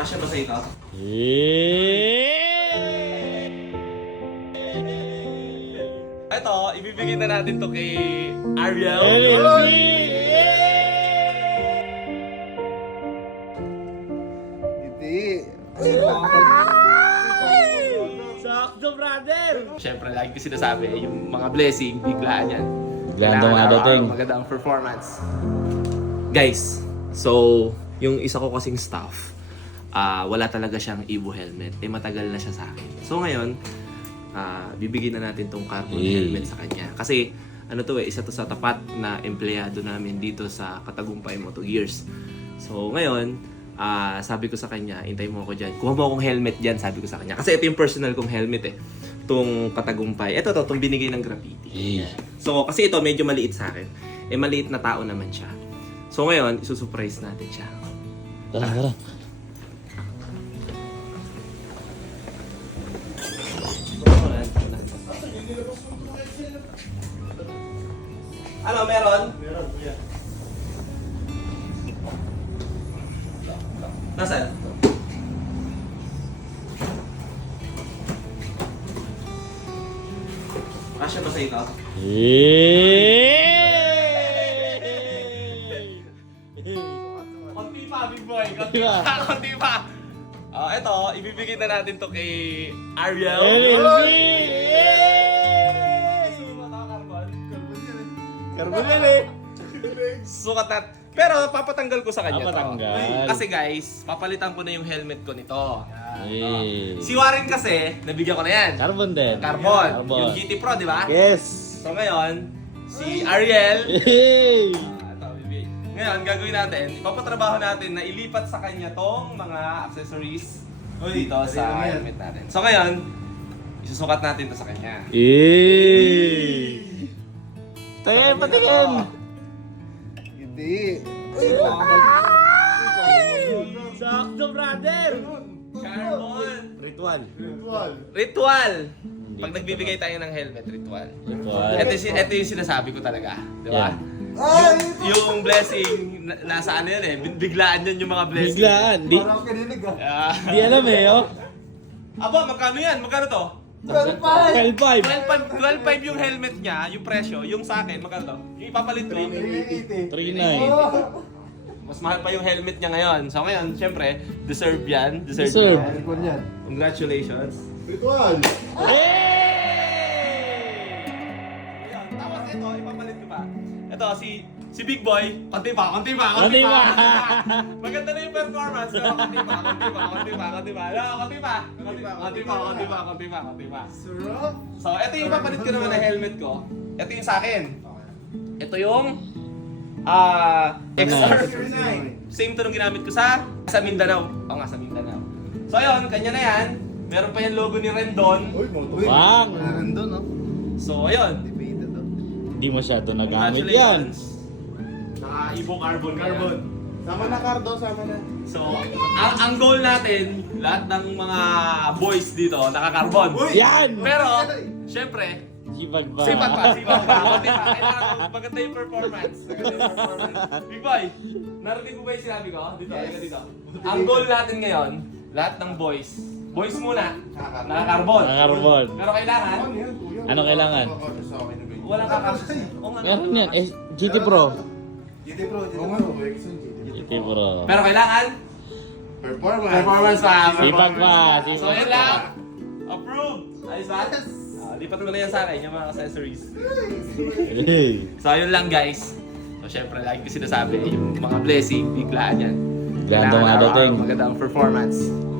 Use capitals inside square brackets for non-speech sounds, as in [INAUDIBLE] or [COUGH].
Asya ba sa Ito, yeah. ito ibibigay na natin to kay Ariel. Hey! Yeah. Yeah. Yeah. Yeah. Yeah. Siyempre, lagi like, ko sinasabi, yung mga blessing, biglaan yan. Biglaan daw mga performance. Guys, so, yung isa ko kasing staff, uh, wala talaga siyang Evo helmet. Eh, matagal na siya sa akin. So, ngayon, uh, bibigyan na natin tong carbon hey. helmet sa kanya. Kasi, ano to eh, isa to sa tapat na empleyado namin dito sa Katagumpay mo Moto years. So, ngayon, uh, sabi ko sa kanya, intay mo ako dyan. Kuha mo akong helmet dyan, sabi ko sa kanya. Kasi ito yung personal kong helmet eh. Itong Katagumpay. Ito to, itong binigay ng graffiti. Hey. So, kasi ito, medyo maliit sa akin. Eh, maliit na tao naman siya. So, ngayon, isusurprise natin siya. Tara, tara. Ano, meron? Meron, yeah. kuya. Nasaan? Asya ba sa ito? Konti hey! pa, big boy. Konti pa. [LAUGHS] [LAUGHS] pa. Uh, ito, ibibigay na natin to kay eh, Ariel. Hey, hey! eh. [LAUGHS] Sukat at. Pero papatanggal ko sa kanya Papatanggal. To. Kasi guys, papalitan ko na yung helmet ko nito. Yeah. Si Warren kasi, nabigyan ko na yan. Carbon din. Carbon. Yeah, yung, carbon. yung GT Pro, di ba? Yes. So ngayon, si Ariel. Hey! Uh, ngayon, gagawin natin. Papatrabaho natin na ilipat sa kanya tong mga accessories Uy, dito Ay. sa yeah. helmet natin. So ngayon, isusukat natin to sa kanya. Hey! Tayo ay patingin. Hindi. Sakto, brother. Ritual. Ritual. Ritual. Pag nagbibigay tayo ng helmet, ritual. Ito, si, ito yung sinasabi ko talaga. Di ba? Ay, yung, yung blessing, nasa ano yun eh. Big Biglaan yun yung mga blessing. Biglaan. Di, Parang kinilig ah. Di alam eh, oh. Aba, magkano yan? Magkano to? 12.5 12, 12, 12, yung helmet niya, yung presyo, yung sa akin, magkano? Yung ipapalit ko yung... 3.9 oh. Mas mahal pa yung helmet niya ngayon. So ngayon, syempre, deserve yan. Deserve, deserve. yan. Congratulations. Rituan! Hey! Ayun, tapos ito, ipapalit ko pa. Ito, si si Big Boy, konti pa, konti pa, konti pa. [LAUGHS] Maganda na yung performance, so, konti pa, konti pa, konti pa, konti pa. No, konti pa, konti pa, konti pa, konti pa, konti So, ito so, yung papalit ko naman no? na helmet ko. Ito yung sa akin. Ito yung uh, no. XR. Same to nung ginamit ko sa sa Mindanao. Oo oh, nga, sa Mindanao. So, yun, kanya na yan. Meron pa yung logo ni Rendon. Uy, wow. so, mo to. Wow. Rendon, no? So, ayun. Hindi masyado nagamit yan. Ah, Ibo Carbon. Carbon. Sama na, Cardo. Sama na. So, ang, ang goal natin, lahat ng mga boys dito, naka-carbon. Uy! Yan! Pero, syempre, Sibag pa. Sibag pa, Maganda yung performance. Maganda yung performance. Big boy, narinig mo ba yung sinabi ko? Dito, yes. dito. Ang goal natin ngayon, lahat ng boys, boys muna, nakakarbon. Nakakarbon. Pero kailangan? Ano kailangan? Walang kakarbon. Meron yan, eh, GT Pro. GT bro, GT Pro. GT Pro. Pero kailangan? Performance. Performance pa. Sipag pa. So, yun lang. Approved. Ayos ba? Yes. lipat mo na yan sa akin, yung mga accessories. so, yun lang guys. So, syempre, lagi like ko sinasabi, yung mga blessing, biglaan yan. Kailangan Ganda nga dating. performance.